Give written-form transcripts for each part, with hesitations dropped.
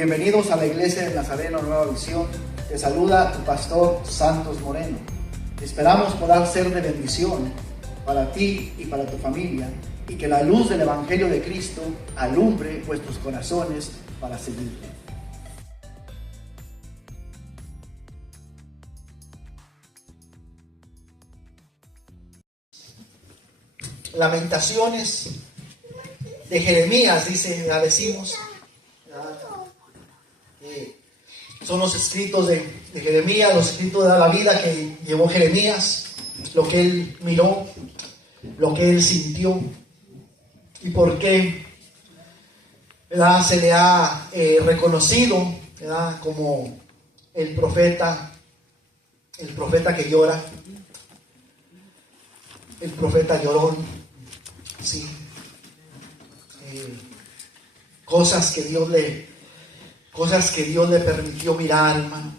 Bienvenidos a la Iglesia de Nazareno Nueva Visión. Te saluda tu pastor Santos Moreno. Esperamos poder ser de bendición para ti y para tu familia, y que la luz del Evangelio de Cristo alumbre vuestros corazones para seguirle. Lamentaciones de Jeremías, la decimos. Son los escritos de Jeremías, los escritos de la vida que llevó Jeremías, lo que él miró, lo que él sintió y por qué, ¿verdad?, se le ha reconocido, ¿verdad?, como el profeta que llora, el profeta llorón, sí. Cosas que Dios le permitió mirar, hermano,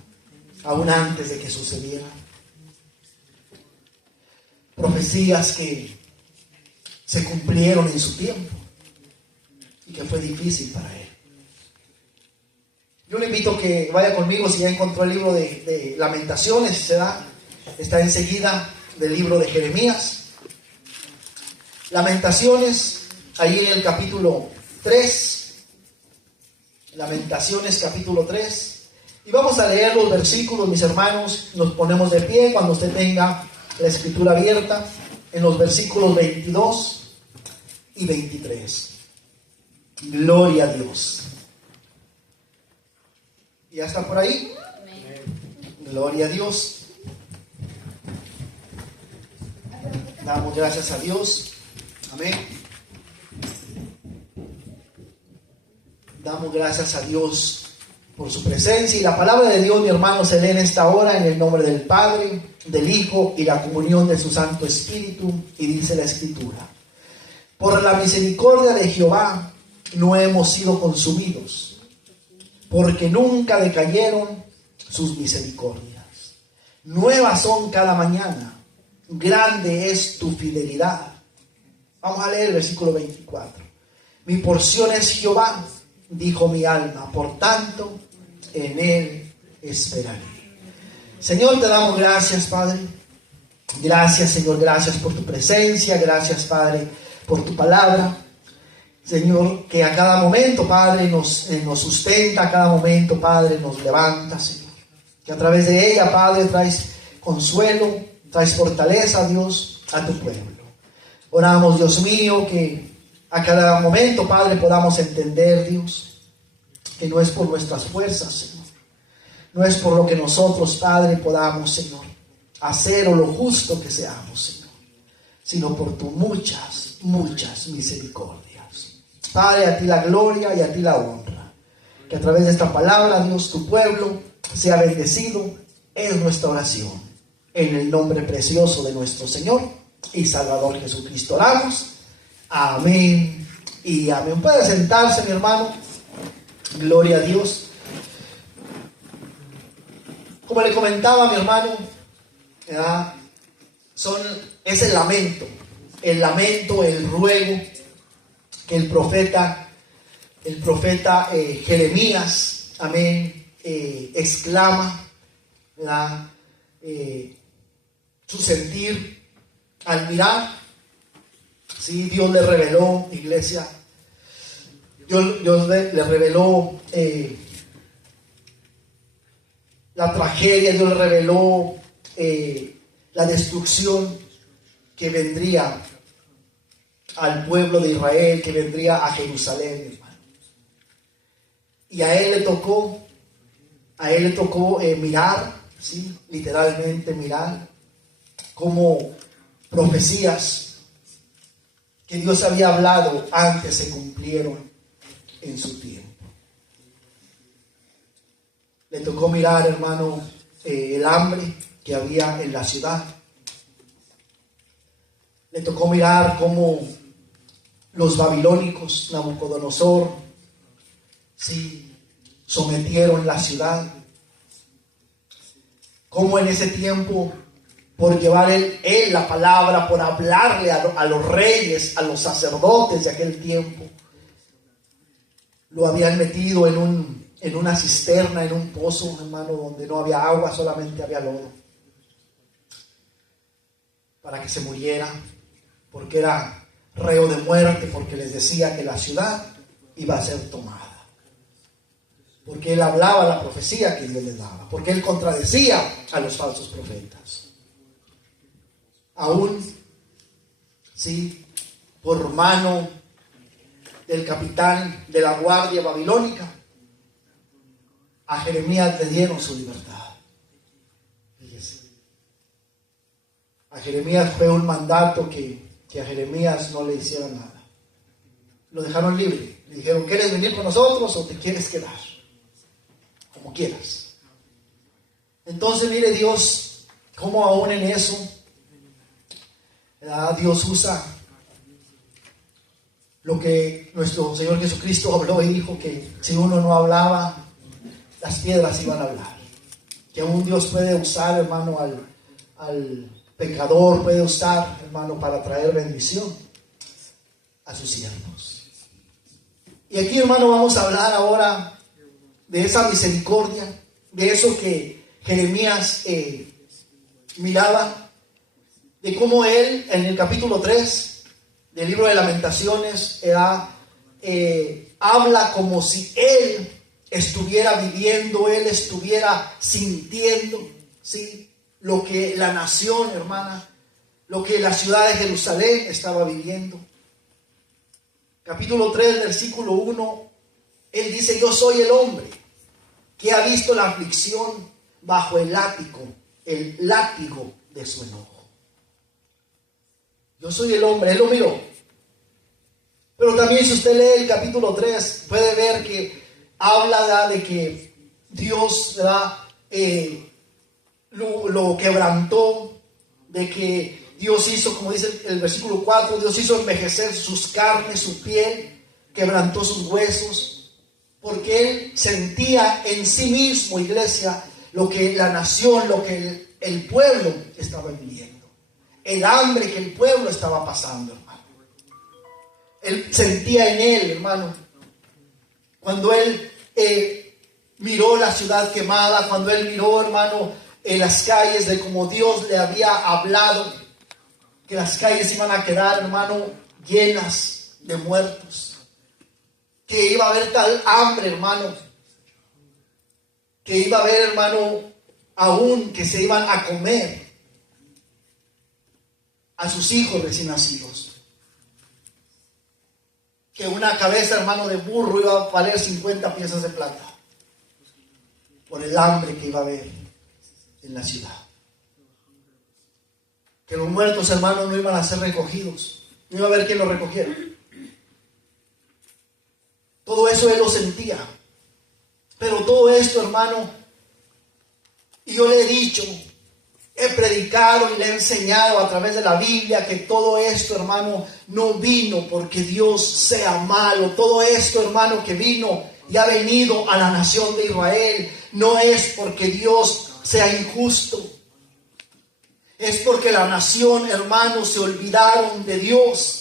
aún antes de que sucediera. Profecías que se cumplieron en su tiempo y que fue difícil para él. Yo le invito a que vaya conmigo, si ya encontró el libro de Lamentaciones, está enseguida del libro de Jeremías. Lamentaciones, ahí en el capítulo 3. Lamentaciones capítulo 3, y vamos a leer los versículos, mis hermanos. Nos ponemos de pie cuando usted tenga la escritura abierta en los versículos 22 y 23. Gloria a Dios. ¿Ya está por ahí? Amén. Gloria a Dios. Damos gracias a Dios. Amén. Damos gracias a Dios por su presencia, y la palabra de Dios, mi hermano, se lee en esta hora en el nombre del Padre, del Hijo y la comunión de su Santo Espíritu, y dice la Escritura: por la misericordia de Jehová no hemos sido consumidos, porque nunca decayeron sus misericordias. Nuevas son cada mañana, grande es tu fidelidad. Vamos a leer el versículo 24. Mi porción es Jehová, dijo mi alma, por tanto en él esperaré. Señor, te damos gracias, Padre. Gracias, Señor, gracias por tu presencia. Gracias, Padre, por tu palabra. Señor, que a cada momento, Padre, nos sustenta, a cada momento, Padre, nos levanta, Señor. Que a través de ella, Padre, traes consuelo, traes fortaleza, Dios, a tu pueblo. Oramos, Dios mío, que a cada momento, Padre, podamos entender, Dios, que no es por nuestras fuerzas, Señor. No es por lo que nosotros, Padre, podamos, Señor, hacer o lo justo que seamos, Señor, sino por tus muchas, muchas misericordias. Padre, a ti la gloria y a ti la honra. Que a través de esta palabra, Dios, tu pueblo sea bendecido. Es nuestra oración. En el nombre precioso de nuestro Señor y Salvador Jesucristo oramos. Amén y amén. Puede sentarse, mi hermano. Gloria a Dios. Como le comentaba, mi hermano, es el lamento, el ruego que el profeta Jeremías, amén, exclama, su sentir al mirar. Sí, Dios le reveló, iglesia, Dios le reveló la tragedia, Dios le reveló la destrucción que vendría al pueblo de Israel, que vendría a Jerusalén, hermano. Y a él le tocó mirar, ¿sí?, literalmente mirar como profecías que Dios había hablado antes se cumplieron en su tiempo. Le tocó mirar, hermano, el hambre que había en la ciudad. Le tocó mirar cómo los babilónicos, Nabucodonosor, sí, sometieron la ciudad. Cómo en ese tiempo, por llevar él la palabra, por hablarle a los reyes, a los sacerdotes de aquel tiempo, lo habían metido en en una cisterna, en un pozo, hermano, donde no había agua, solamente había lodo, para que se muriera, porque era reo de muerte, porque les decía que la ciudad iba a ser tomada, porque él hablaba la profecía que Dios les daba, porque él contradecía a los falsos profetas. Aún, sí, por mano del capitán de la guardia babilónica, a Jeremías le dieron su libertad. Fíjese. A Jeremías fue un mandato que a Jeremías no le hicieron nada. Lo dejaron libre. Le dijeron, ¿quieres venir con nosotros o te quieres quedar? Como quieras. Entonces mire Dios, cómo aún en eso, Dios usa lo que nuestro Señor Jesucristo habló y dijo, que si uno no hablaba, las piedras iban a hablar. Que aún Dios puede usar, hermano, al pecador, puede usar, hermano, para traer bendición a sus siervos. Y aquí, hermano, vamos a hablar ahora de esa misericordia, de eso que Jeremías miraba, de cómo él, en el capítulo 3 del libro de Lamentaciones, habla como si él estuviera viviendo, él estuviera sintiendo, ¿sí?, lo que la nación, hermana, lo que la ciudad de Jerusalén estaba viviendo. Capítulo 3, versículo 1, él dice, yo soy el hombre que ha visto la aflicción bajo el látigo de su enojo. Yo soy el hombre, él lo miró. Pero también si usted lee el capítulo 3, puede ver que habla de que Dios lo quebrantó, de que Dios hizo, como dice el versículo 4, Dios hizo envejecer sus carnes, su piel, quebrantó sus huesos, porque él sentía en sí mismo, iglesia, lo que la nación, lo que el pueblo estaba viviendo, el hambre que el pueblo estaba pasando, hermano. Él sentía en él, hermano, cuando él miró la ciudad quemada, cuando él miró, hermano, en las calles, de como Dios le había hablado, que las calles iban a quedar, hermano, llenas de muertos, que iba a haber tal hambre, hermano, que iba a haber, hermano, aún que se iban a comer a sus hijos recién nacidos. Que una cabeza, hermano, de burro iba a valer 50 piezas de plata por el hambre que iba a haber en la ciudad. Que los muertos, hermanos, no iban a ser recogidos, no iba a haber quien los recogiera. Todo eso él lo sentía. Pero todo esto, hermano, y yo le he dicho, he predicado y le he enseñado a través de la Biblia que todo esto, hermano, no vino porque Dios sea malo. Todo esto, hermano, que vino y ha venido a la nación de Israel, no es porque Dios sea injusto. Es porque la nación, hermano, se olvidaron de Dios.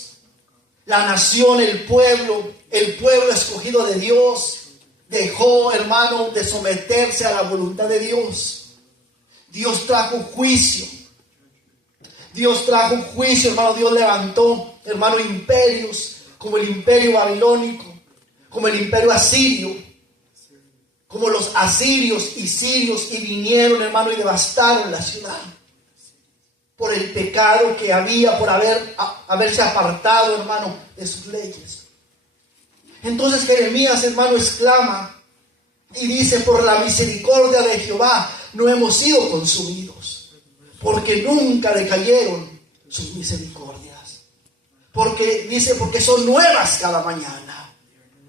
La nación, el pueblo escogido de Dios, dejó, hermano, de someterse a la voluntad de Dios. Dios trajo juicio. Dios trajo juicio, hermano. Dios levantó, hermano, imperios como el imperio babilónico, como el imperio asirio, como los asirios y sirios, y vinieron, hermano, y devastaron la ciudad por el pecado que había, por haberse apartado, hermano, de sus leyes. Entonces Jeremías, hermano, exclama y dice, por la misericordia de Jehová no hemos sido consumidos, porque nunca decayeron sus misericordias. Porque dice, porque son nuevas cada mañana.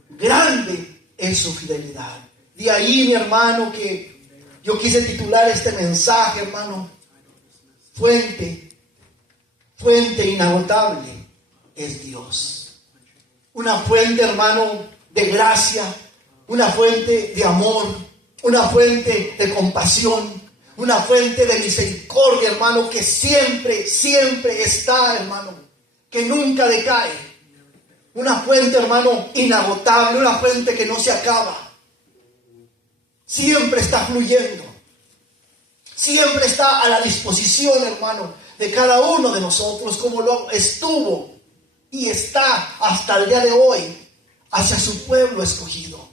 Grande es su fidelidad. De ahí, mi hermano, que yo quise titular este mensaje, hermano, fuente inagotable es Dios. Una fuente, hermano, de gracia, una fuente de amor, una fuente de compasión, una fuente de misericordia, hermano, que siempre, siempre está, hermano, que nunca decae. Una fuente, hermano, inagotable, una fuente que no se acaba. siempre está fluyendo. Siempre está a la disposición, hermano, de cada uno de nosotros, como lo estuvo y está hasta el día de hoy hacia su pueblo escogido,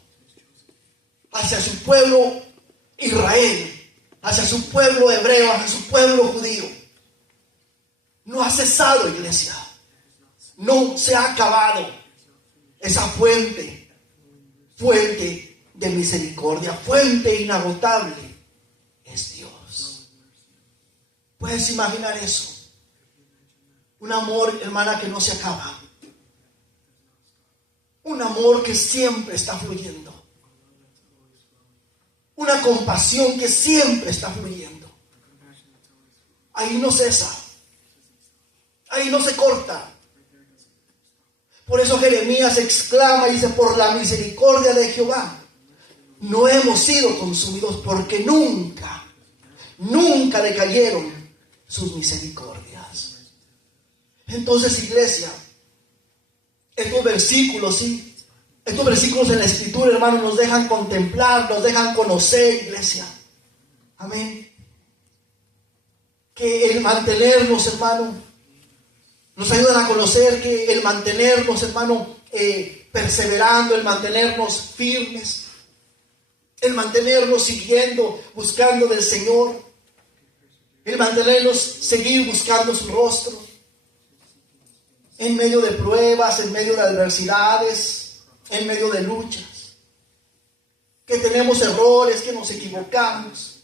hacia su pueblo Israel, hacia su pueblo hebreo, hacia su pueblo judío. No ha cesado, iglesia. No se ha acabado esa fuente de misericordia, fuente inagotable es Dios. ¿Puedes imaginar eso? Un amor, hermana, que no se acaba. Un amor que siempre está fluyendo. Una compasión que siempre está fluyendo. Ahí no cesa. Ahí no se corta. Por eso Jeremías exclama y dice: por la misericordia de Jehová no hemos sido consumidos, porque nunca decayeron sus misericordias. Entonces, iglesia, estos versículos en la Escritura, hermano, nos dejan contemplar, nos dejan conocer, iglesia. Amén. Que el mantenernos, hermano, nos ayudan a conocer que el mantenernos, hermano, perseverando, el mantenernos firmes, el mantenernos siguiendo, buscando del Señor, el mantenernos, seguir buscando su rostro, en medio de pruebas, en medio de adversidades, en medio de luchas, que tenemos errores, que nos equivocamos,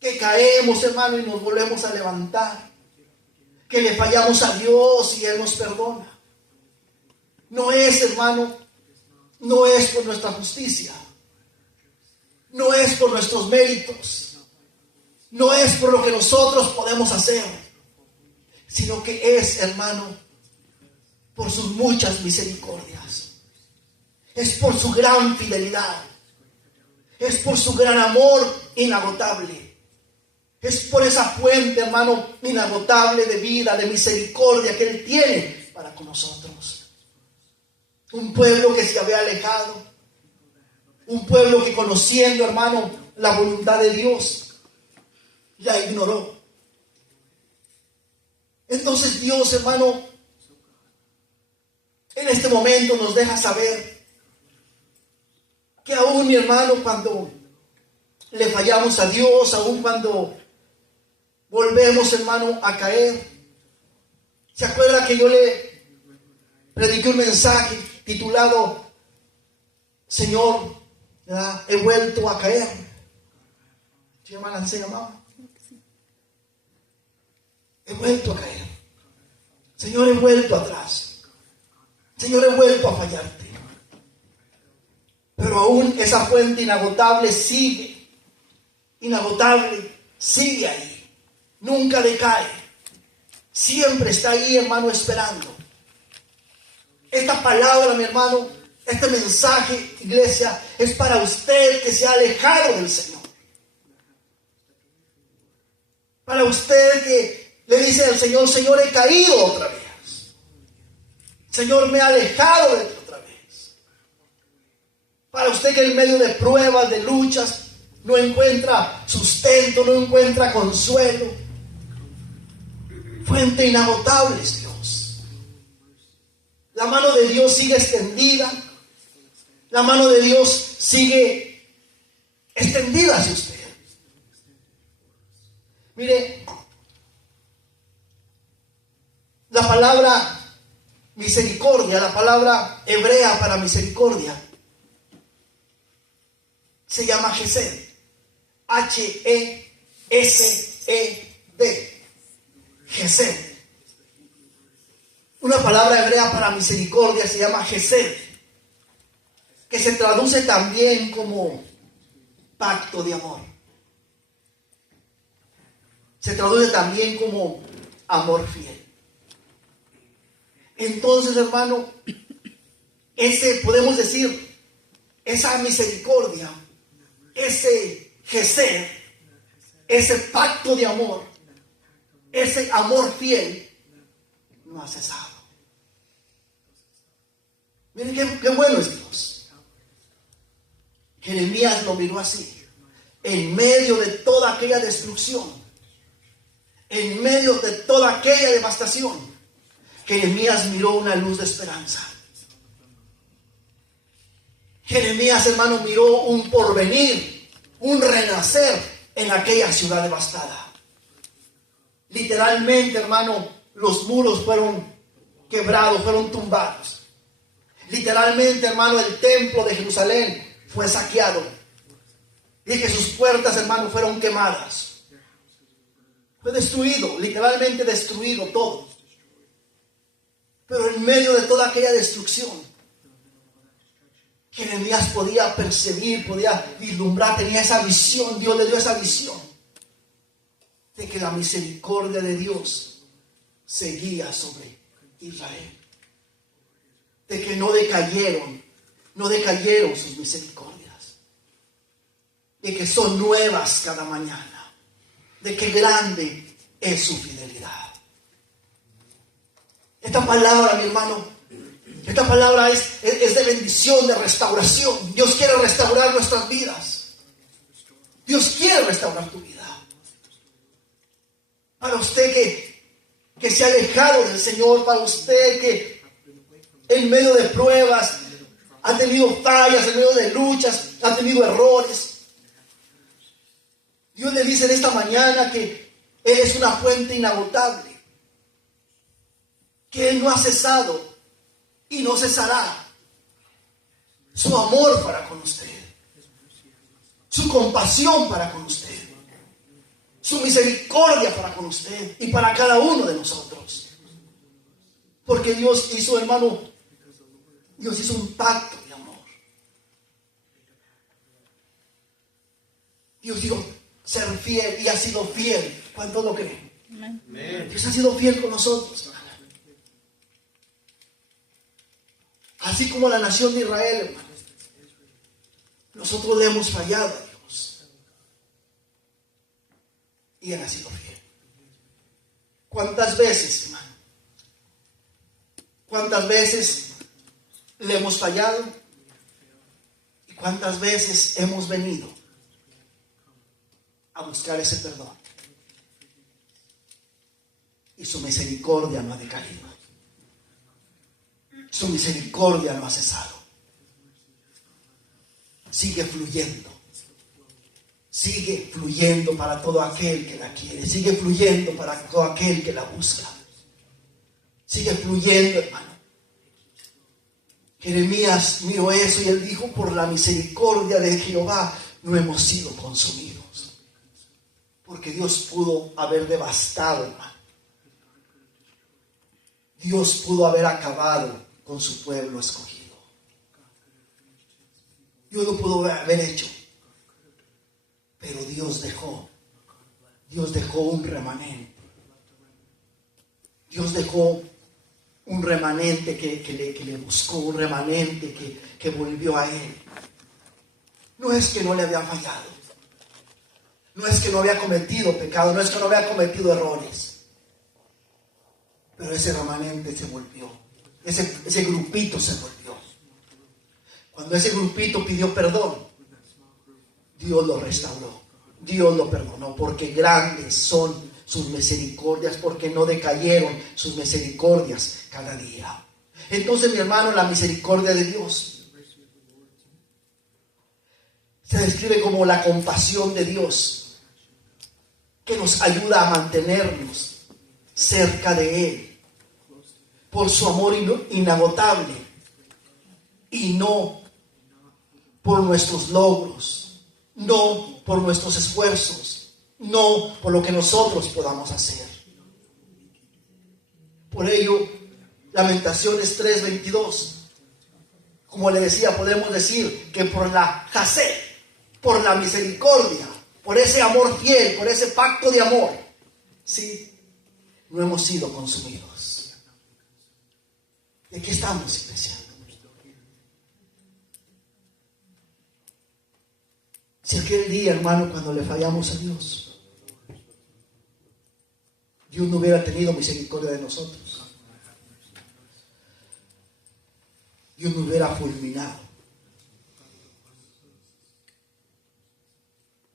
que caemos, hermano, y nos volvemos a levantar, que le fallamos a Dios y Él nos perdona. No es, hermano, no es por nuestra justicia, no es por nuestros méritos, no es por lo que nosotros podemos hacer, sino que es, hermano, por sus muchas misericordias. Es por su gran fidelidad, es por su gran amor inagotable. Es por esa fuente, hermano, inagotable de vida, de misericordia que Él tiene para con nosotros. Un pueblo que se había alejado, un pueblo que, conociendo, hermano, la voluntad de Dios, la ignoró. Entonces Dios, hermano, en este momento nos deja saber que aún, mi hermano, cuando le fallamos a Dios, aún cuando volvemos, hermano, a caer. ¿Se acuerda que yo le prediqué un mensaje titulado: Señor, ¿verdad?, he vuelto a caer? ¿Sí, hermana, se llamaba? He vuelto a caer. Señor, he vuelto atrás. Señor, he vuelto a fallarte. Pero aún esa fuente inagotable sigue. Inagotable sigue ahí. Nunca decae. Siempre está ahí, hermano, esperando. Esta palabra, mi hermano, este mensaje, iglesia, es para usted que se ha alejado del Señor. Para usted que le dice al Señor: Señor, he caído otra vez. Señor, me he alejado de ti otra vez. Para usted que en medio de pruebas, de luchas, no encuentra sustento, no encuentra consuelo. Fuente inagotable es Dios. La mano de Dios sigue extendida. La mano de Dios sigue extendida hacia usted. Mire, la palabra misericordia, la palabra hebrea para misericordia, se llama Hesed. H-E-S-E-D. Hesed. Una palabra hebrea para misericordia se llama Hesed, que se traduce también como pacto de amor. Se traduce también como amor fiel. Entonces, hermano, podemos decir, esa misericordia, ese Hesed, ese pacto de amor, ese amor fiel, no ha cesado. Miren qué bueno es Dios. Jeremías lo miró así. En medio de toda aquella destrucción, en medio de toda aquella devastación, Jeremías miró una luz de esperanza. Jeremías, hermano, miró un porvenir, un renacer en aquella ciudad devastada. Literalmente, hermano, los muros fueron quebrados, fueron tumbados. Literalmente, hermano, el templo de Jerusalén fue saqueado. Y que sus puertas, hermano, fueron quemadas. Fue destruido, literalmente destruido todo. Pero en medio de toda aquella destrucción, Jeremías podía percibir, podía vislumbrar, tenía esa visión. Dios le dio esa visión de que la misericordia de Dios seguía sobre Israel. De que no decayeron sus misericordias. De que son nuevas cada mañana. De que grande es su fidelidad. Esta palabra, mi hermano, esta palabra es de bendición, de restauración. Dios quiere restaurar nuestras vidas. Dios quiere restaurar tu vida. Para usted que se ha alejado del Señor, para usted que en medio de pruebas ha tenido fallas, en medio de luchas, ha tenido errores. Dios le dice en esta mañana que Él es una fuente inagotable, que Él no ha cesado y no cesará su amor para con usted, su compasión para con usted, su misericordia para con usted y para cada uno de nosotros. Porque Dios hizo, hermano, Dios hizo un pacto de amor. Dios dijo ser fiel y ha sido fiel. ¿Cuántos lo creen? Amén. Dios ha sido fiel con nosotros, hermano. Así como la nación de Israel, hermano. Nosotros le hemos fallado a Dios. Y Él ha sido fiel. ¿Cuántas veces, hermano? ¿Cuántas veces le hemos fallado? ¿Y cuántas veces hemos venido a buscar ese perdón? Y su misericordia no ha decaído. Su misericordia no ha cesado. Sigue fluyendo. Sigue fluyendo para todo aquel que la quiere. Sigue fluyendo para todo aquel que la busca. Sigue fluyendo, hermano. Jeremías miró eso y él dijo: por la misericordia de Jehová no hemos sido consumidos. Porque Dios pudo haber devastado, hermano. Dios pudo haber acabado con su pueblo escogido. Dios lo pudo haber hecho. Pero Dios dejó un remanente. Dios dejó un remanente que le buscó, un remanente que volvió a Él. No es que no le había fallado. No es que no había cometido pecado. No es que no había cometido errores. Pero ese remanente se volvió. Ese grupito se volvió. Cuando ese grupito pidió perdón, Dios lo restauró. Dios lo perdonó. Porque grandes son sus misericordias. Porque no decayeron sus misericordias cada día. Entonces, mi hermano, la misericordia de Dios se describe como la compasión de Dios, que nos ayuda a mantenernos cerca de Él por su amor inagotable y no por nuestros logros, no por nuestros esfuerzos, no por lo que nosotros podamos hacer. Por ello, Lamentaciones 3:22, como le decía, podemos decir que por la jasé, por la misericordia, por ese amor fiel, por ese pacto de amor, sí, no hemos sido consumidos. ¿De qué estamos, iglesia? Si aquel día, hermano, cuando le fallamos a Dios, Dios no hubiera tenido misericordia de nosotros, Dios nos hubiera fulminado.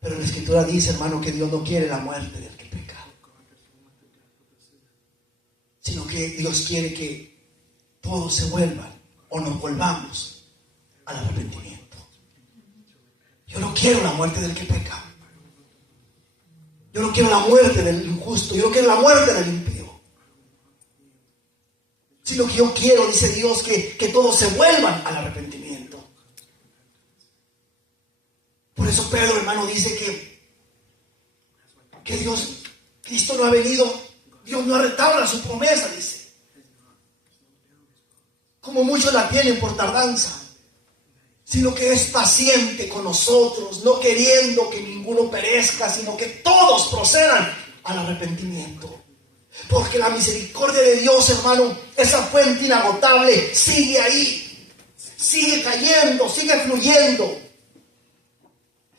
Pero la Escritura dice, hermano, que Dios no quiere la muerte del que peca, sino que Dios quiere que todos se vuelvan o nos volvamos al arrepentimiento. Yo no quiero la muerte del que peca. Yo no quiero la muerte del injusto. Yo no quiero la muerte del impío. Sino que yo quiero, dice Dios, que todos se vuelvan al arrepentimiento. Por eso Pedro, hermano, dice que Dios, Cristo no ha venido, Dios no retabla su promesa, dice. Como muchos la tienen por tardanza, sino que es paciente con nosotros, no queriendo que ninguno perezca, sino que todos procedan al arrepentimiento. Porque la misericordia de Dios, hermano, esa fuente inagotable, sigue ahí, sigue cayendo, sigue fluyendo.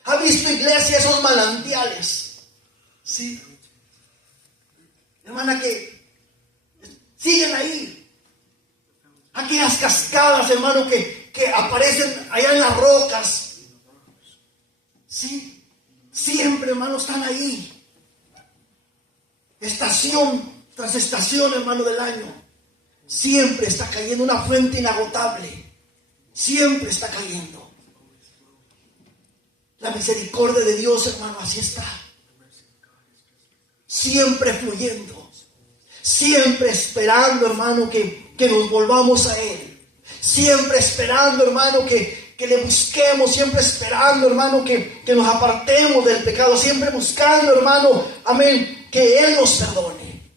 ¿Ha visto, iglesia, esos manantiales? Sí. Hermana, que siguen ahí. Aquellas cascadas, hermano, que aparecen allá en las rocas. Sí. Siempre, hermano, están ahí. Estación tras estación, hermano, del año. Siempre está cayendo una fuente inagotable. Siempre está cayendo. La misericordia de Dios, hermano, así está. Siempre fluyendo. Siempre esperando, hermano, que nos volvamos a Él. Siempre esperando, hermano, que le busquemos. Siempre esperando, hermano, que nos apartemos del pecado. Siempre buscando, hermano, amén, que Él nos perdone.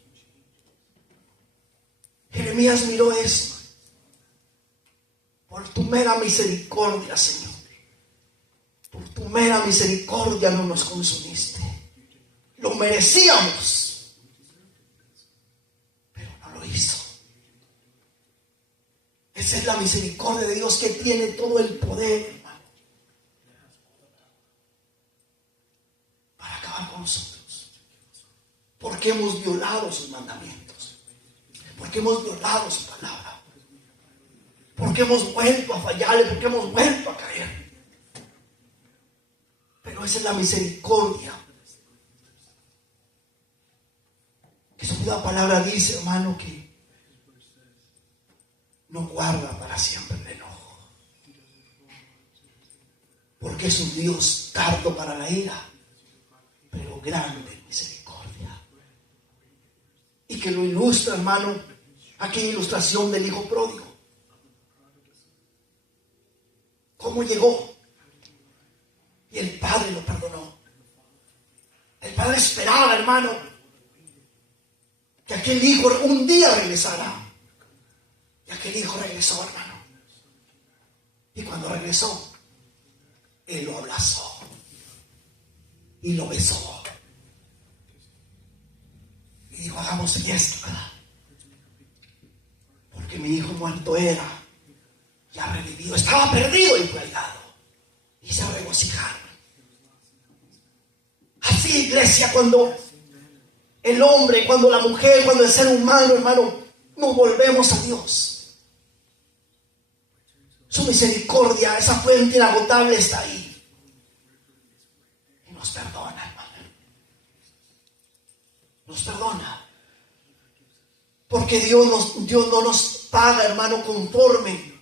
Jeremías miró eso. Por tu mera misericordia, Señor. Por tu mera misericordia no nos consumiste. Lo merecíamos, pero no lo hizo. Esa es la misericordia de Dios, que tiene todo el poder, hermano, para acabar con nosotros. Porque hemos violado sus mandamientos. Porque hemos violado su palabra. Porque hemos vuelto a fallarle. Porque hemos vuelto a caer. Pero esa es la misericordia. Que su vida palabra dice, hermano, que no guarda para siempre el enojo. Porque es un Dios tardo para la ira, pero grande en misericordia. Y que lo ilustra, hermano, aquella ilustración del hijo pródigo. ¿Cómo llegó? Y el padre lo perdonó. El padre esperaba, hermano, que aquel hijo un día regresara. Y aquel hijo regresó, hermano. Y cuando regresó, él lo abrazó y lo besó. Y dijo, hagamos fiesta, porque mi hijo muerto era, ya revivido, estaba perdido y fue hallado. Y se regocijaron. Así, iglesia, cuando el hombre, cuando la mujer, cuando el ser humano, hermano, nos volvemos a Dios, su misericordia, esa fuente inagotable está ahí. Y nos perdona, hermano. Nos perdona. Porque Dios no nos paga, hermano, conforme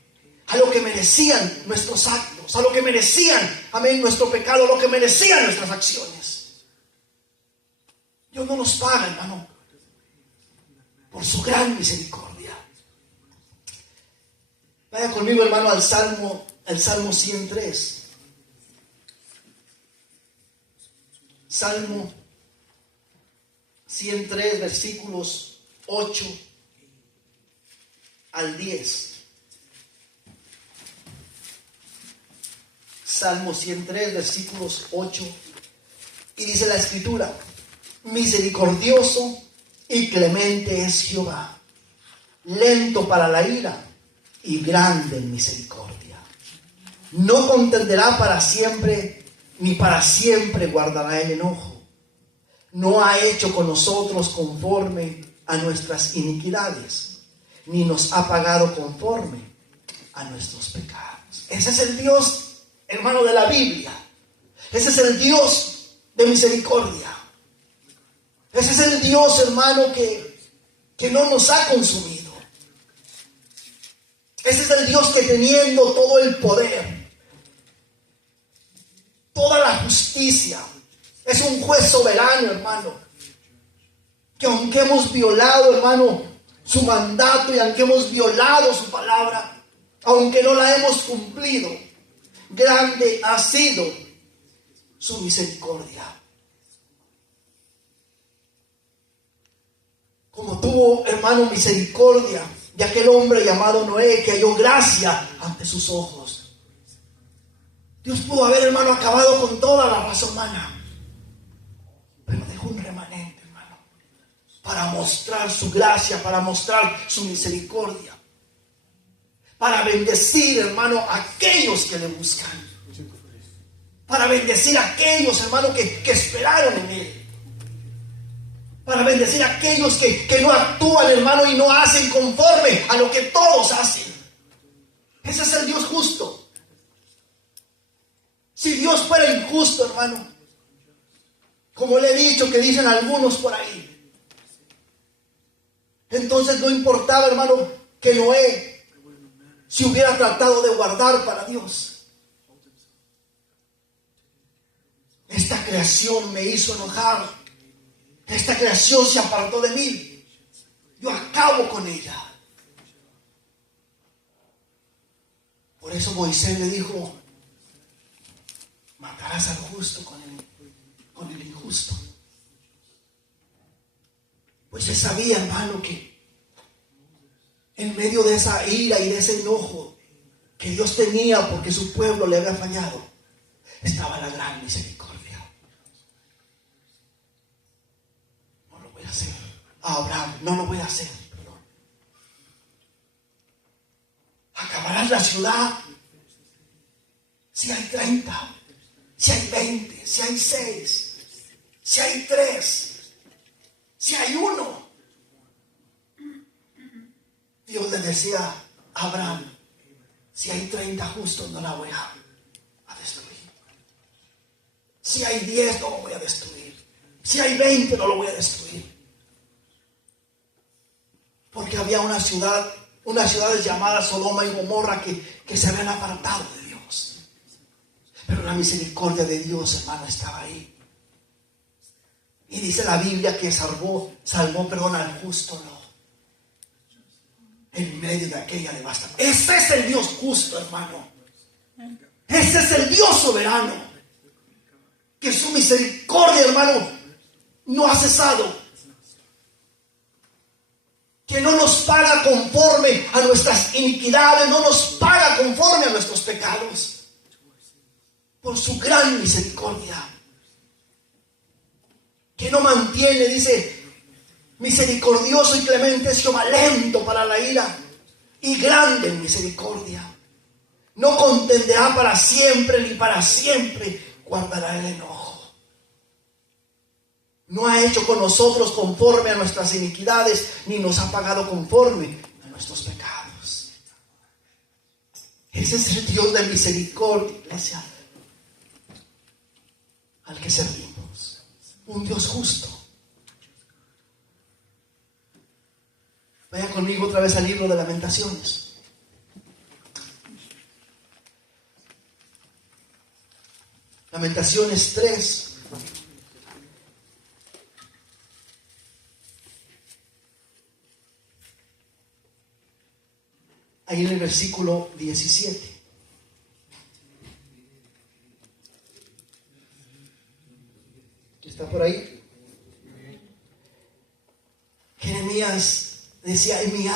a lo que merecían nuestros actos, a lo que merecían, amén, nuestro pecado, a lo que merecían nuestras acciones. Dios no nos paga, hermano, por su gran misericordia. Vaya conmigo, hermano, al Salmo 103. Salmo 103, versículos 8 al 10. Salmo 103, versículos 8. Y dice la Escritura: misericordioso y clemente es Jehová, lento para la ira y grande en misericordia. No contenderá para siempre, ni para siempre guardará el enojo. No ha hecho con nosotros conforme a nuestras iniquidades, ni nos ha pagado conforme a nuestros pecados. Ese es el Dios, hermano, de la Biblia. Ese es el Dios de misericordia. Ese es el Dios, hermano, que no nos ha consumido. Ese es el Dios que, teniendo todo el poder, toda la justicia, es un juez soberano, hermano, que aunque hemos violado, hermano, su mandato, y aunque hemos violado su palabra, aunque no la hemos cumplido, grande ha sido su misericordia. Como tuvo, hermano, misericordia de aquel hombre llamado Noé, que halló gracia ante sus ojos. Dios pudo haber, hermano, acabado con toda la raza humana, pero dejó un remanente, hermano, para mostrar su gracia, para mostrar su misericordia, para bendecir, hermano, a aquellos que le buscan, para bendecir a aquellos, hermano, que esperaron en Él, para bendecir a aquellos que no actúan, hermano, y no hacen conforme a lo que todos hacen. Ese es el Dios justo. Si Dios fuera injusto, hermano, como le he dicho, que dicen algunos por ahí, entonces no importaba, hermano, que Noé se hubiera tratado de guardar para Dios. Esta creación me hizo enojar. Esta creación se apartó de mí. Yo acabo con ella. Por eso Moisés le dijo: matarás al justo con el injusto. Pues se sabía, hermano, que en medio de esa ira y de ese enojo que Dios tenía porque su pueblo le había fallado, estaba la gran misericordia. No lo voy a hacer. A Abraham, no lo voy a hacer. Perdón. Acabarás la ciudad si hay 30, si hay 20, si hay 6, si hay 3, si hay 1. Dios le decía a Abraham: si hay 30 justos, no la voy a destruir. Si hay 10, no lo voy a destruir. Si hay 20, no lo voy a destruir. Porque había unas ciudades llamadas Sodoma y Gomorra que se habían apartado de Dios. Pero la misericordia de Dios, hermano, estaba ahí. Y dice la Biblia que salvó al justo, no, en medio de aquella devastación. Ese es el Dios justo, hermano. Ese es el Dios soberano, que su misericordia, hermano, no ha cesado, que no nos paga conforme a nuestras iniquidades, no nos paga conforme a nuestros pecados, por su gran misericordia, que no mantiene, dice: misericordioso y clemente es Jehová, lento para la ira y grande en misericordia. No contenderá para siempre, ni para siempre guardará el enojo. No ha hecho con nosotros conforme a nuestras iniquidades, ni nos ha pagado conforme a nuestros pecados. Ese es el Dios de misericordia, iglesia, al que servimos. Un Dios justo. Vaya conmigo otra vez al libro de Lamentaciones. Lamentaciones 3. Ahí en el versículo 17. ¿Está por ahí? Jeremías decía: en mi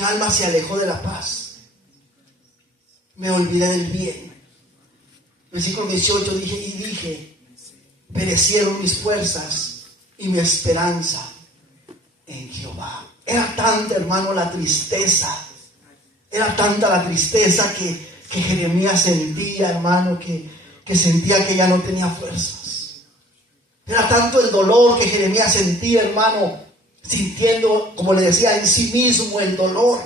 alma se alejó de la paz, me olvidé del bien. Versículo 18 dije, perecieron mis fuerzas y mi esperanza en Jehová. Era tanta, hermano, la tristeza. Era tanta la tristeza que Jeremías sentía, hermano, que sentía que ya no tenía fuerzas. Era tanto el dolor que Jeremías sentía, hermano, sintiendo, como le decía, en sí mismo el dolor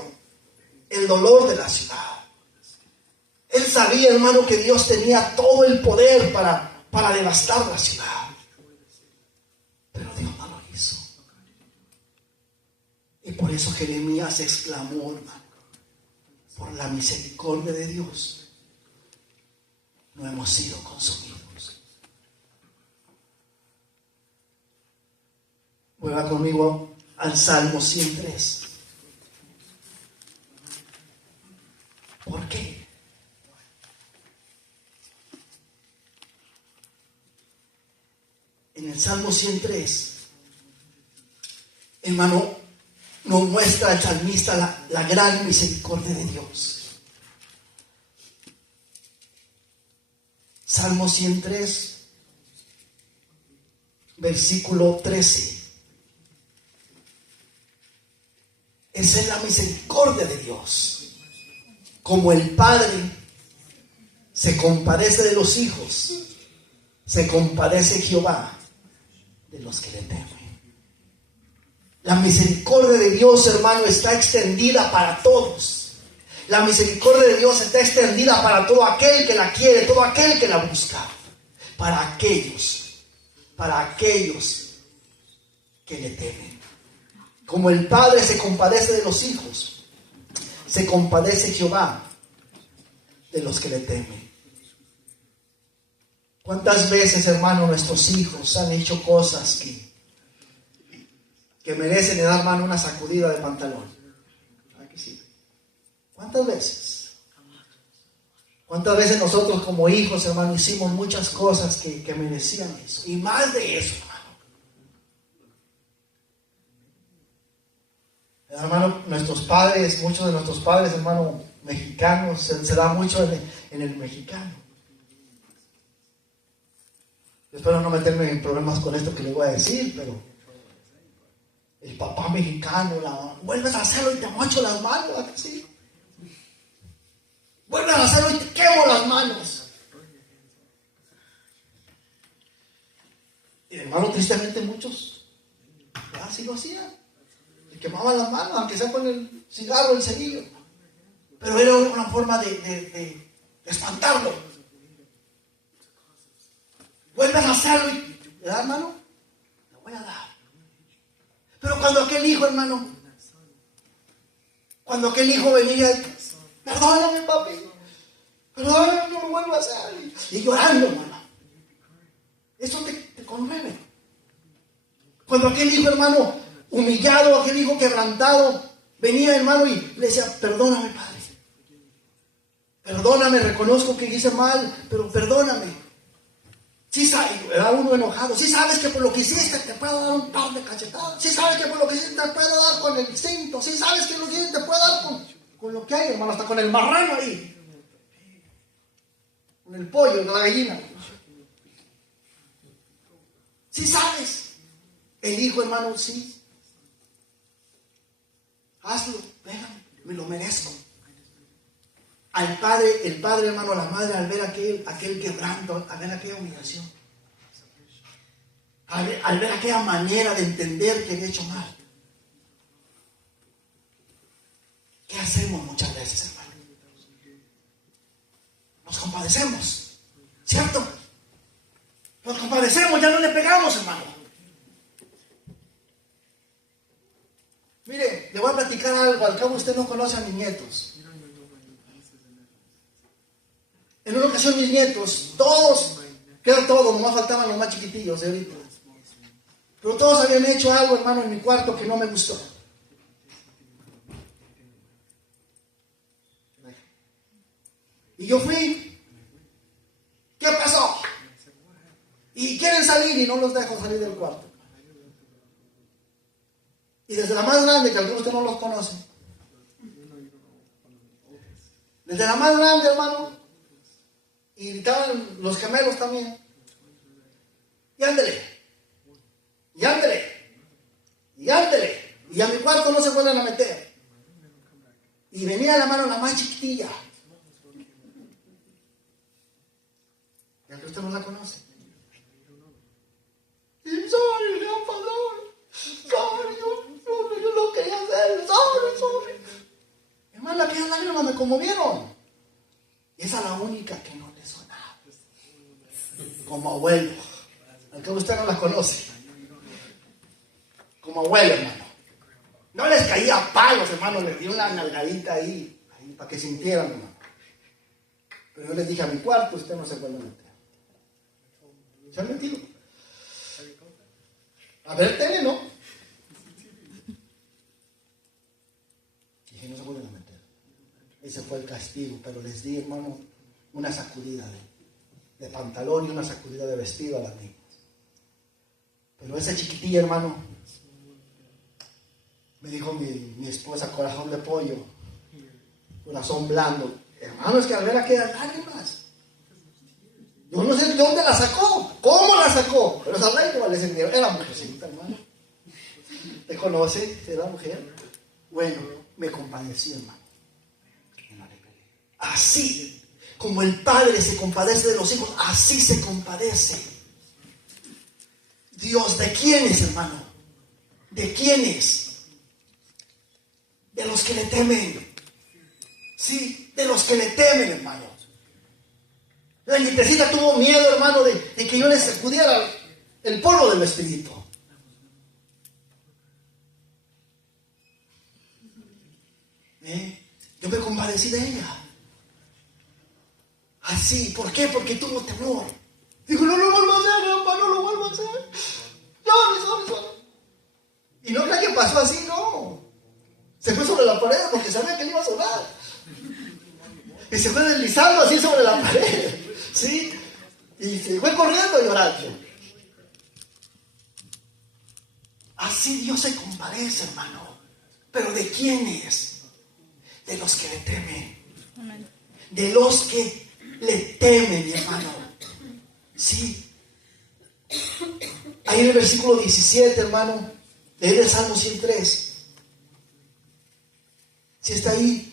de la ciudad. Él sabía, hermano, que Dios tenía todo el poder para para devastar la ciudad. Pero Dios no lo hizo. Y por eso Jeremías exclamó, hermano, por la misericordia de Dios no hemos sido consumidos. Vuelva conmigo al Salmo 103. ¿Por qué? En el Salmo 103, hermano, nos muestra el salmista la gran misericordia de Dios. Salmo 103, versículo 13. Esa es la misericordia de Dios. Como el Padre se compadece de los hijos, se compadece Jehová de los que le temen. La misericordia de Dios, hermano, está extendida para todos. La misericordia de Dios está extendida para todo aquel que la quiere, todo aquel que la busca. Para aquellos que le temen. Como el Padre se compadece de los hijos, se compadece Jehová de los que le temen. ¿Cuántas veces, hermano, nuestros hijos han hecho cosas que merecen, hermano, una sacudida de pantalón? ¿Verdad que sí? ¿Cuántas veces? ¿Cuántas veces nosotros como hijos, hermano, hicimos muchas cosas que merecían eso? Y más de eso, hermano. Hermano, nuestros padres, muchos de nuestros padres, hermano, mexicanos, se da mucho en el mexicano. Yo espero no meterme en problemas con esto que le voy a decir, pero el papá mexicano, vuelves a hacerlo y te mocho las manos, ¿verdad que sí? Vuelves a hacerlo y te quemo las manos. Y hermano, tristemente muchos así lo hacían. Le quemaban las manos, aunque sea con el cigarro, el cerillo. Pero era una forma de espantarlo. Vuelves a hacerlo y le das, hermano, le voy a dar. Pero cuando aquel hijo, hermano, venía, perdóname, papi, perdóname, no lo vuelvo a hacer. Y llorando, hermano. Eso te conmueve. Cuando aquel hijo, hermano, humillado, aquel hijo quebrantado, venía, hermano, y le decía, perdóname, padre. Perdóname, reconozco que hice mal, pero perdóname. Sí, era uno enojado. Sí sabes que por lo que hiciste te puedo dar un par de cachetadas. Sí sabes que por lo que hiciste te puedo dar con el cinto. Sí sabes que lo que hiciste te puedo dar con lo que hay, hermano, hasta con el marrano ahí. Con el pollo, con la gallina. Sí sabes. El hijo, hermano, sí. Hazlo, déjame, me lo merezco. El padre, hermano, la madre, al ver aquel quebranto, al ver aquella humillación, al ver aquella manera de entender que había hecho mal. ¿Qué hacemos muchas veces, hermano? Nos compadecemos, ¿cierto? Nos compadecemos, ya no le pegamos, hermano. Mire, le voy a platicar algo, al cabo usted no conoce a mis nietos. En una ocasión mis nietos, todos, nomás faltaban los más chiquitillos de ahorita. Pero todos habían hecho algo, hermano, en mi cuarto que no me gustó. Y yo fui. ¿Qué pasó? Y quieren salir y no los dejo salir del cuarto. Y desde la más grande, que algunos de ustedes no los conocen. Desde la más grande, hermano. Y gritaban los gemelos también. Y ándele. Y ándele. Y ándele. Y a mi cuarto no se vuelven a meter. Y venía la mano la más chiquitilla. Ya que usted no la conoce. Y sorry, ya pasó. Sorry, yo no quería hacer. Sorry. Hermano, aquellas lágrimas me conmovieron. Esa es la única que no le sonaba. como abuelo. Aunque usted no las conoce. Como abuelo, hermano. No les caía a palos, hermano. Les di una nalgadita ahí para que sintieran, hermano. Pero yo les dije, a mi cuarto usted no se vuelve a meter. ¿Se han metido? A ver, tele, ¿no? Dije, no se vuelven a meter. Ese fue el castigo. Pero les di, hermano, una sacudida de pantalón y una sacudida de vestido a las niñas. Pero esa chiquitilla, hermano, me dijo mi esposa, corazón de pollo, corazón blando. Hermano, es que al verla quedan lágrimas. Yo no sé de dónde la sacó, cómo la sacó, pero esa lágrima le sentía. Era mujercita, hermano. ¿Te conoce? ¿Era mujer? Bueno, me compadecí, hermano. Así como el padre se compadece de los hijos, así se compadece Dios. ¿De quiénes, hermano? ¿De quiénes? De los que le temen. Sí, de los que le temen, hermano. La nietecita tuvo miedo, hermano, de que yo le sacudiera el polvo del vestidito. Yo me compadecí de ella. Así, ¿por qué? Porque tuvo temor. Dijo, no lo vuelvo a hacer, papá, no lo vuelvo a hacer. Sorry. Y no crean que pasó así, no. Se fue sobre la pared porque sabía que le iba a sonar. Y se fue deslizando así sobre la pared. ¿Sí? Y se fue corriendo llorando. Así Dios se compadece, hermano. ¿Pero de quiénes? De los que le temen. Amén. De los que le temen, mi hermano. Sí. Ahí en el versículo 17, hermano, leer el Salmo 103. Si está ahí.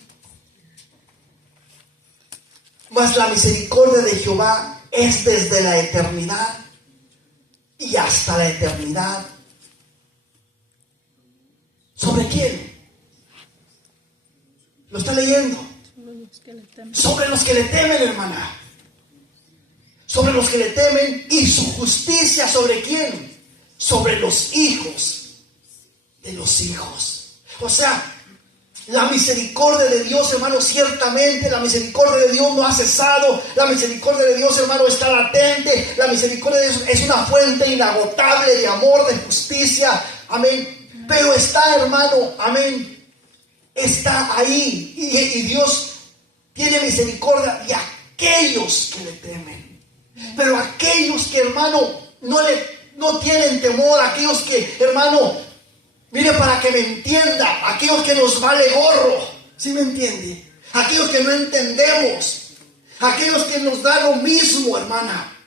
Mas la misericordia de Jehová es desde la eternidad y hasta la eternidad. ¿Sobre quién? ¿Lo está leyendo? Sobre los que le temen, hermana. Sobre los que le temen. Y su justicia, ¿sobre quién? Sobre los hijos de los hijos. O sea, la misericordia de Dios, hermano, ciertamente la misericordia de Dios no ha cesado. La misericordia de Dios, hermano, está latente. La misericordia de Dios es una fuente inagotable de amor, de justicia. Amén. Pero está, hermano, amén, está ahí. Y Dios tiene misericordia de aquellos que le temen. Pero aquellos que, hermano, no tienen temor, aquellos que, hermano, mire, para que me entienda, aquellos que nos vale gorro, ¿sí me entiende? Aquellos que no entendemos, aquellos que nos da lo mismo, hermana.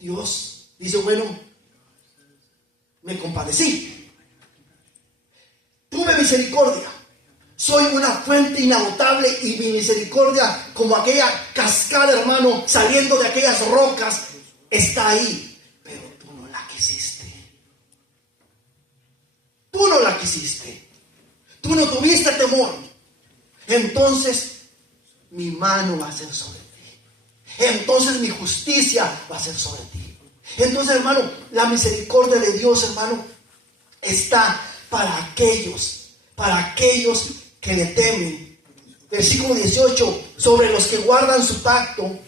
Dios dice, bueno, me compadecí. Tuve misericordia. Soy una fuente inagotable y mi misericordia, como aquella cascada, hermano, saliendo de aquellas rocas, está ahí. Pero tú no la quisiste. Tú no la quisiste. Tú no tuviste temor. Entonces, mi mano va a ser sobre ti. Entonces, mi justicia va a ser sobre ti. Entonces, hermano, la misericordia de Dios, hermano, está para aquellos que le temen. Versículo 18, sobre los que guardan su pacto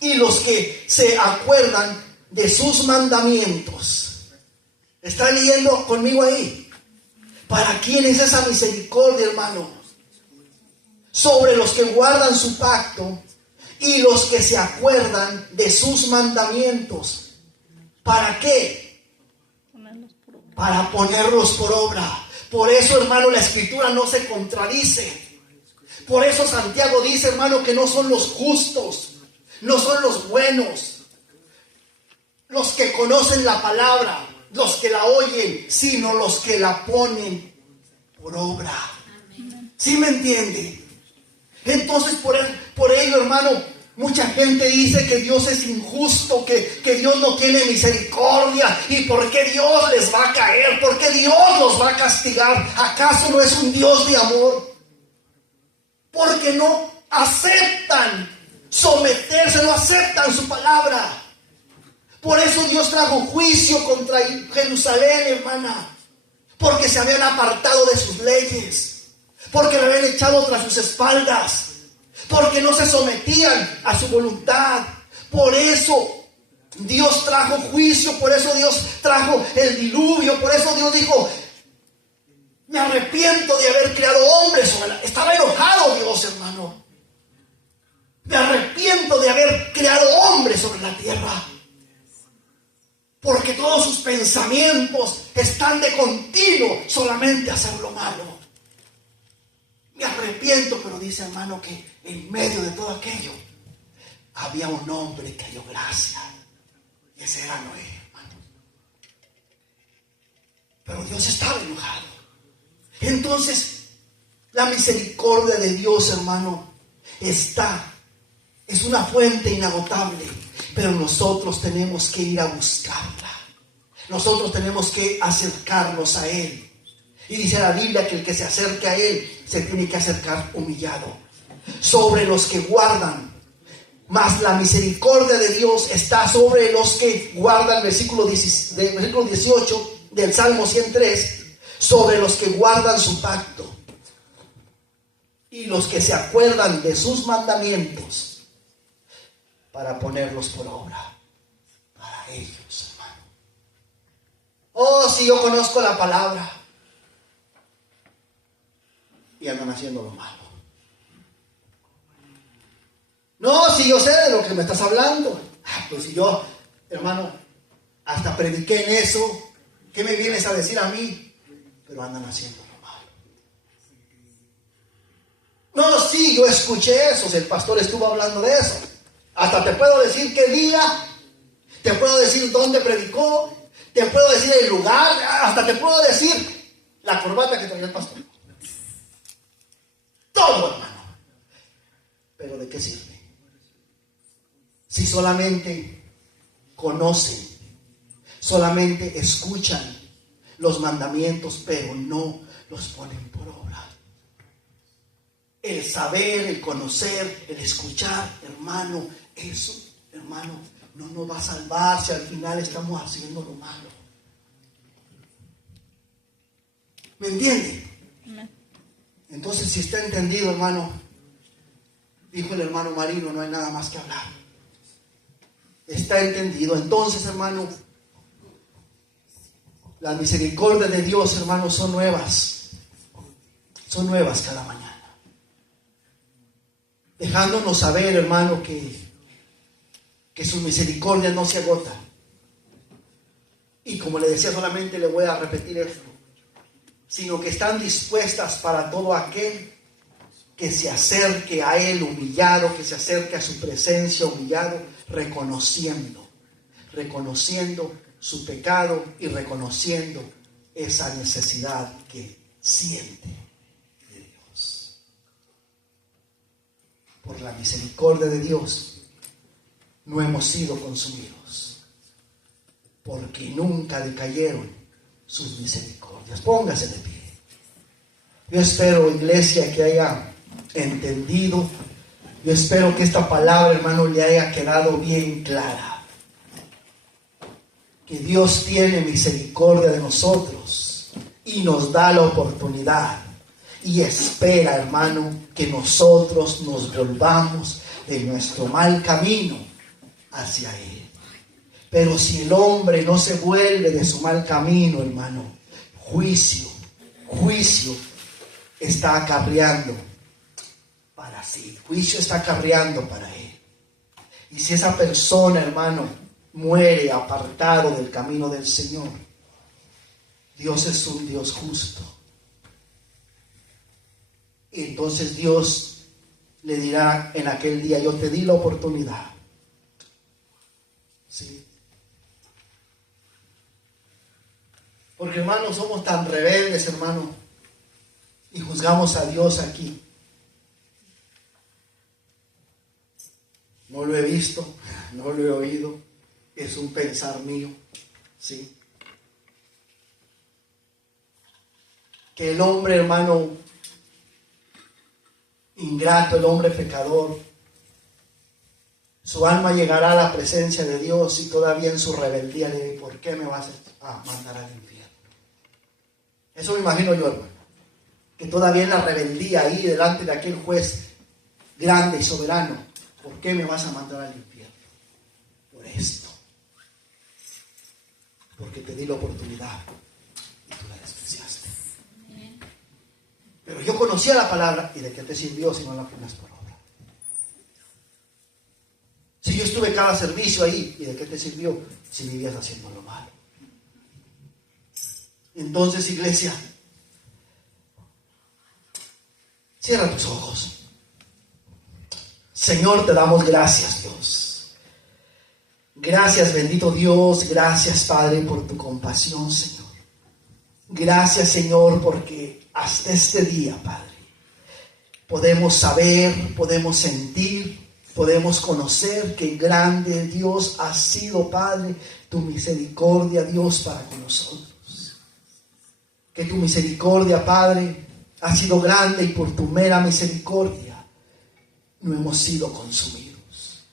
y los que se acuerdan de sus mandamientos. ¿Está leyendo conmigo ahí? ¿Para quién es esa misericordia, hermano? Sobre los que guardan su pacto y los que se acuerdan de sus mandamientos. ¿Para qué? Para ponerlos por obra. Por eso, hermano, la escritura no se contradice. Por eso Santiago dice, hermano, que no son los justos, no son los buenos, los que conocen la palabra, los que la oyen, sino los que la ponen por obra. ¿Sí me entiende? Entonces, por ello, hermano, mucha gente dice que Dios es injusto, que Dios no tiene misericordia. ¿Y por qué Dios les va a caer? ¿Por qué Dios los va a castigar? ¿Acaso no es un Dios de amor? Porque no aceptan someterse, no aceptan su palabra. Por eso Dios trajo juicio contra Jerusalén, hermana, porque se habían apartado de sus leyes, porque le habían echado tras sus espaldas, porque no se sometían a su voluntad. Por eso Dios trajo juicio, por eso Dios trajo el diluvio, por eso Dios dijo: me arrepiento de haber creado hombres sobre la... Estaba enojado Dios, hermano. Me arrepiento de haber creado hombres sobre la tierra, porque todos sus pensamientos están de continuo solamente a hacer lo malo. Me arrepiento, pero dice, hermano, que en medio de todo aquello había un hombre que halló gracia, y ese era Noé, hermano. Pero Dios estaba enojado. Entonces, la misericordia de Dios, hermano, es una fuente inagotable, pero nosotros tenemos que ir a buscarla. Nosotros tenemos que acercarnos a Él. Y dice la Biblia que el que se acerque a Él se tiene que acercar humillado. Sobre los que guardan, mas la misericordia de Dios está sobre los que guardan, versículo 18 del Salmo 103, sobre los que guardan su pacto y los que se acuerdan de sus mandamientos para ponerlos por obra. Para ellos, hermano. Oh, si yo conozco la palabra y andan haciendo lo malo. No, si yo sé de lo que me estás hablando. Pues si yo, hermano, hasta prediqué en eso, ¿qué me vienes a decir a mí? Pero andan haciendo lo malo. No, sí, yo escuché eso, el pastor estuvo hablando de eso. Hasta te puedo decir qué día, te puedo decir dónde predicó, te puedo decir el lugar, hasta te puedo decir la corbata que traía el pastor. Todo, hermano. Pero ¿de qué sirve? Si solamente conocen, solamente escuchan los mandamientos, pero no los ponen por obra. El saber, el conocer, el escuchar, hermano, eso, hermano, no nos va a salvar si al final estamos haciendo lo malo. ¿Me entiende? Entonces, si está entendido, hermano, dijo el hermano Marino, no hay nada más que hablar. Está entendido. Entonces, hermano, las misericordias de Dios, hermano, son nuevas. Son nuevas cada mañana. Dejándonos saber, hermano, que sus misericordias no se agotan. Y como le decía, solamente le voy a repetir esto, sino que están dispuestas para todo aquel que se acerque a Él humillado, que se acerque a su presencia humillado, reconociendo su pecado y reconociendo esa necesidad que siente de Dios. Por la misericordia de Dios no hemos sido consumidos, porque nunca decayeron sus misericordias. Póngase de pie. Yo espero, iglesia, que haya entendido. Yo espero que esta palabra, hermano, le haya quedado bien clara. Que Dios tiene misericordia de nosotros y nos da la oportunidad y espera, hermano, que nosotros nos volvamos de nuestro mal camino hacia Él. Pero si el hombre no se vuelve de su mal camino, hermano, juicio está acarreando para sí. Juicio está acarreando para él. Y si esa persona, hermano, muere apartado del camino del Señor, Dios es un Dios justo. Y entonces Dios le dirá en aquel día: yo te di la oportunidad. ¿Sí? Porque, hermano, somos tan rebeldes, hermano, y juzgamos a Dios aquí. No lo he visto, no lo he oído, es un pensar mío, ¿sí? Que el hombre, hermano, ingrato, el hombre pecador, Su alma llegará a la presencia de Dios y todavía en su rebeldía le dirá: ¿por qué me vas a mandar al infierno? Eso me imagino yo, hermano. Que todavía en la rebeldía ahí delante de aquel juez grande y soberano: ¿por qué me vas a mandar al infierno? Por esto. Porque te di la oportunidad y tú la despreciaste. Pero yo conocía la palabra. ¿Y de qué te sirvió si no la pones por obra? Si yo estuve cada servicio ahí, ¿y de qué te sirvió si vivías haciendo lo malo? Entonces, iglesia, cierra tus ojos. Señor, te damos gracias, Dios. Gracias, bendito Dios. Gracias, Padre, por tu compasión, Señor. Gracias, Señor, porque hasta este día, Padre, podemos saber, podemos sentir, podemos conocer que grande Dios ha sido, Padre, tu misericordia, Dios, para con nosotros. Que tu misericordia, Padre, ha sido grande y por tu mera misericordia no hemos sido consumidos.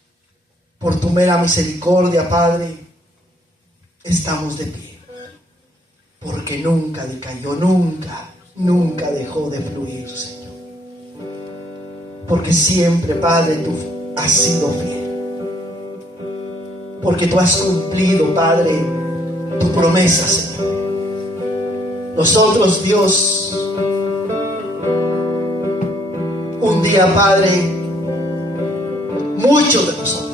Por tu mera misericordia, Padre, estamos de pie. Porque nunca decayó, nunca dejó de fluir, Señor. Porque siempre, Padre, tú has sido fiel. Porque tú has cumplido, Padre, tu promesa, Señor. Nosotros, Dios, un día, Padre, muchos de nosotros,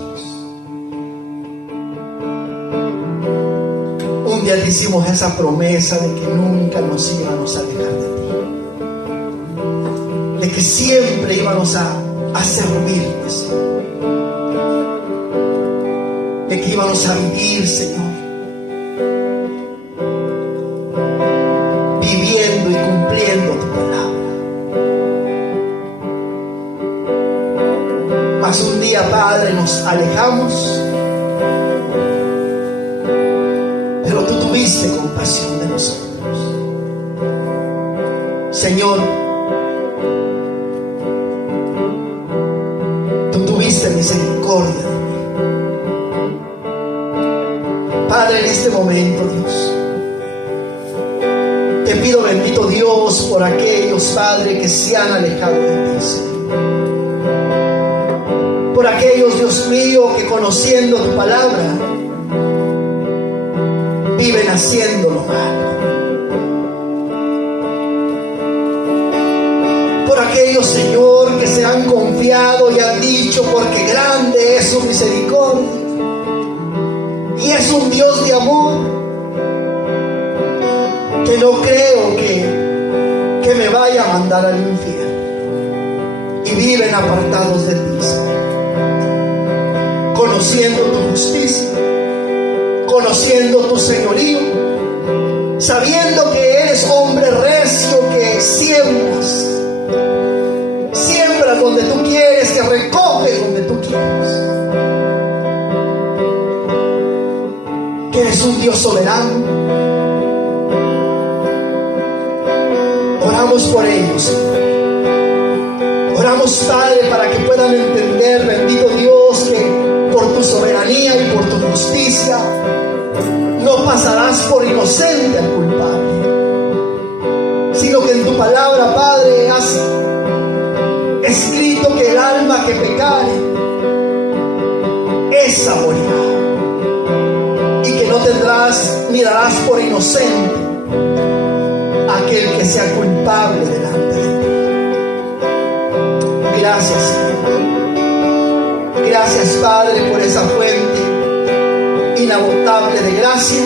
un día te hicimos esa promesa de que nunca nos íbamos a alejar de ti, de que siempre íbamos a servirte, Señor, de que íbamos a vivir, Señor, viviendo y cumpliendo tu palabra. Mas un día, Padre, nos alejamos, pero tú tuviste compasión de nosotros. Señor, tú tuviste misericordia de mí. Padre, en este momento, Dios, te pido, bendito Dios, por aquellos, Padre, que se han alejado de ti, Señor. Por aquellos, Dios mío, que conociendo tu palabra viven haciendo lo malo. Por aquellos, Señor, que se han confiado y han dicho: porque grande es su misericordia y es un Dios de amor, que no creo que me vaya a mandar al infierno. Y viven apartados de ti, Señor, conociendo tu justicia, conociendo tu señorío, sabiendo que eres hombre recio, que siembras donde tú quieres, que recoges donde tú quieres, que eres un Dios soberano. Oramos por ellos, Señor. Oramos, Padre, para que puedan entender, bendito Dios, que por tu soberanía y por tu justicia no pasarás por inocente al culpable, sino que en tu palabra, Padre, has escrito que el alma que pecare, esa morirá, y que no tendrás ni darás por inocente aquel que sea culpable delante de ti. Gracias, Señor. Gracias, Padre, por esa fuente inagotable de gracia.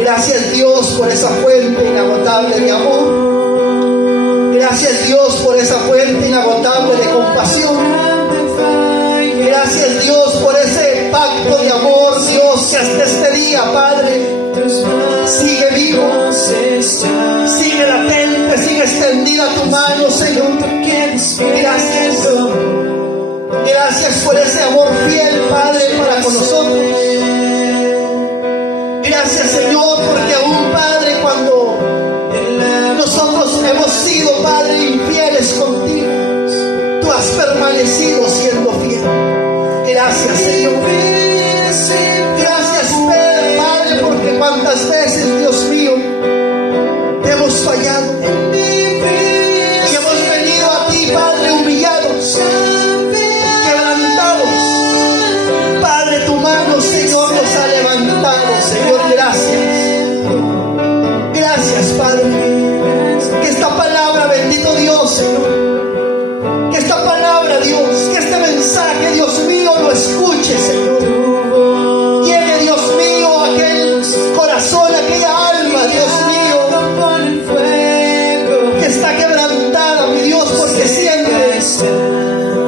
Gracias, Dios, por esa fuente inagotable de amor. Gracias, Dios, por esa fuente inagotable de compasión. Gracias, Dios, por ese pacto de amor, Dios, que hasta este día, Padre, sigue vivo, sigue latente, sigue extendida tu mano, Señor. Gracias. Gracias por ese amor fiel, Padre, para con nosotros. Gracias, Señor, porque aún, Padre, cuando nosotros hemos sido, Padre, infieles contigo, tú has permanecido siendo fiel. ¿Cuántas veces, Dios mío, te hemos fallado? Y hemos venido a ti, Padre, humillados, quebrantados. Padre, tu mano, Señor, nos ha levantado. Señor, gracias. Gracias, Padre. Que esta palabra, bendito Dios, Señor, que esta palabra, Dios, que este mensaje, Dios mío, lo escuche, Señor. Llegue, Dios mío, aquel corazón, aquella alma, Dios mío, que está quebrantada, mi Dios, porque sientes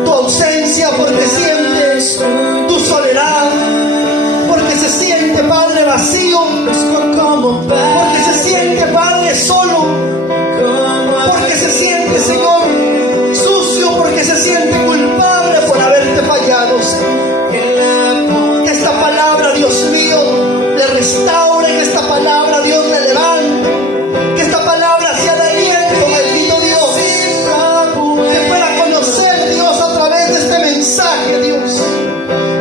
tu ausencia, porque sientes tu soledad, porque se siente, Padre, vacío, porque se siente, Padre, solo, porque se siente, Señor, sucio, porque se siente culpable por haberte fallado, Señor. Que esta palabra, Dios mío, le restaure, que esta palabra, Dios, le levante, que esta palabra sea de aliento, bendito Dios, que pueda conocer, Dios, a través de este mensaje, Dios,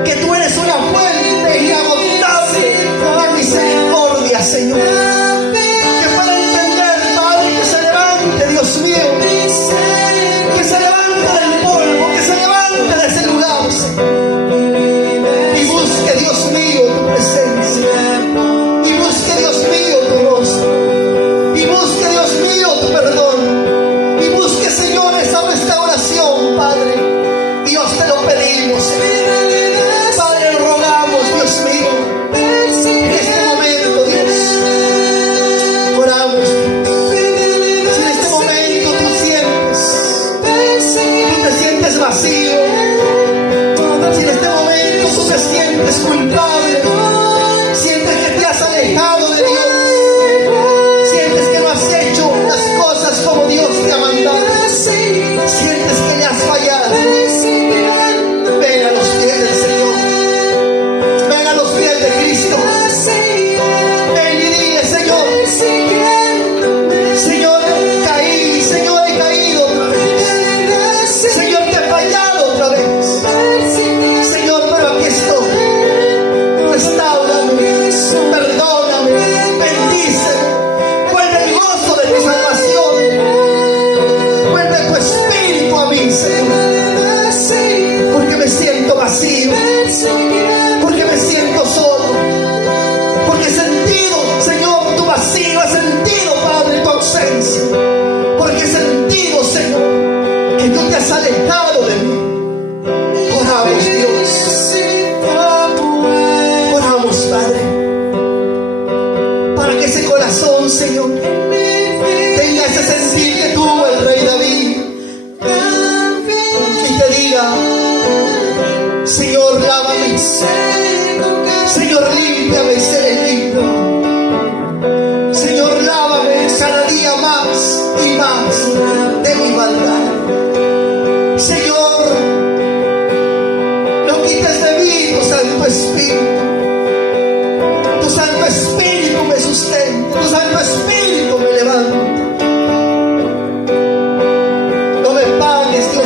que tú eres una fuente inagotable de misericordia, Señor. Que pueda entender, Padre, que se levante, Dios mío, que se levante del polvo, que se levante de ese lugar, Señor, y busque, Dios mío, tu presencia, y busque, Dios mío, tu rostro, y busque, Dios mío, tu perdón, y busque, Señor, esa restauración, Padre. Dios, te lo pedimos, Señor. Padre, rogamos, Dios mío, en este momento, Dios, oramos. Si en este momento tú te sientes vacío, si en este momento tú te sientes culpable, sientes que te has alejado de Dios, sientes que no has hecho las cosas como Dios te ha mandado, sientes que le has fallado, ven a los pies del Señor, ven a los pies de Cristo, ven y dile, Señor, Señor, caí, Señor, he caído otra vez, Señor, te he fallado otra vez, Señor, pero aquí estoy, restáurame, perdóname, bendíceme, vuelve el gozo de tu salvación, vuelve tu espíritu a mí, Señor, porque me siento vacío, porque me siento solo, porque he sentido, Señor, tu vacío, he sentido, Padre, tu ausencia, porque he sentido, Señor, que tú te has alejado de mí. Oramos, Dios, oramos, Padre, para que ese corazón, Señor, tenga ese sentir que tuvo el rey David y te diga, Señor, lávame, Señor, límpiame y seré limpio, Señor, lávame cada día más y más de mi maldad, Señor, no quites de mí tu Santo Espíritu. Tu Santo Espíritu me sustenta, tu Santo Espíritu me levanta. No me pagues, Dios,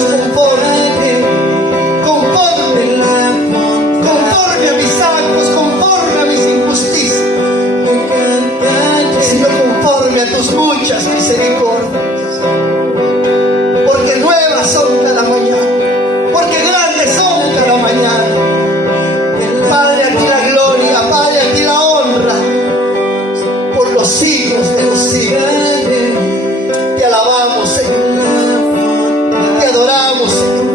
conforme a mis actos, conforme a mis injusticias, sino conforme a tus muchas misericordias. Porque nuevas son cada mañana, porque grandes son cada mañana. Padre, a ti la gloria, Padre, a ti la honra, por los siglos de los siglos. Te alabamos, Señor, te adoramos, Señor.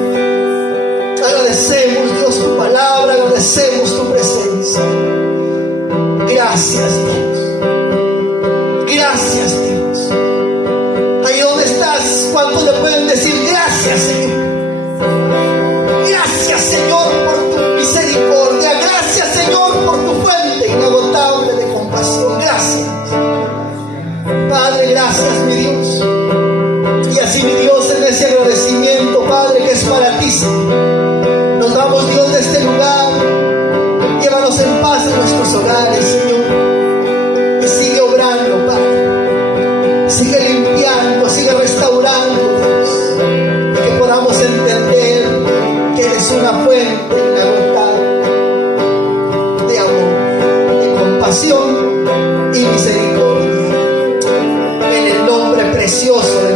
Agradecemos, Dios, tu palabra, agradecemos tu presencia. Gracias, Dios. Gracias, Dios. Ahí donde estás, ¿cuántos le pueden decir gracias, Señor? Gracias, Señor, por tu misericordia. Gracias, Señor, por tu fuente inagotable de compasión. Gracias. Padre, gracias, mi Dios. Y así, mi Dios, en ese agradecimiento, Padre, que es para ti, Señor, nos vamos, Dios, de este lugar. Llévanos en paz en nuestros hogares, Señor. Y sigue obrando, Padre. Sigue limpiando, sigue restaurando, Dios. Y que podamos entender que eres una fuente inagotable de amor, de compasión y gozo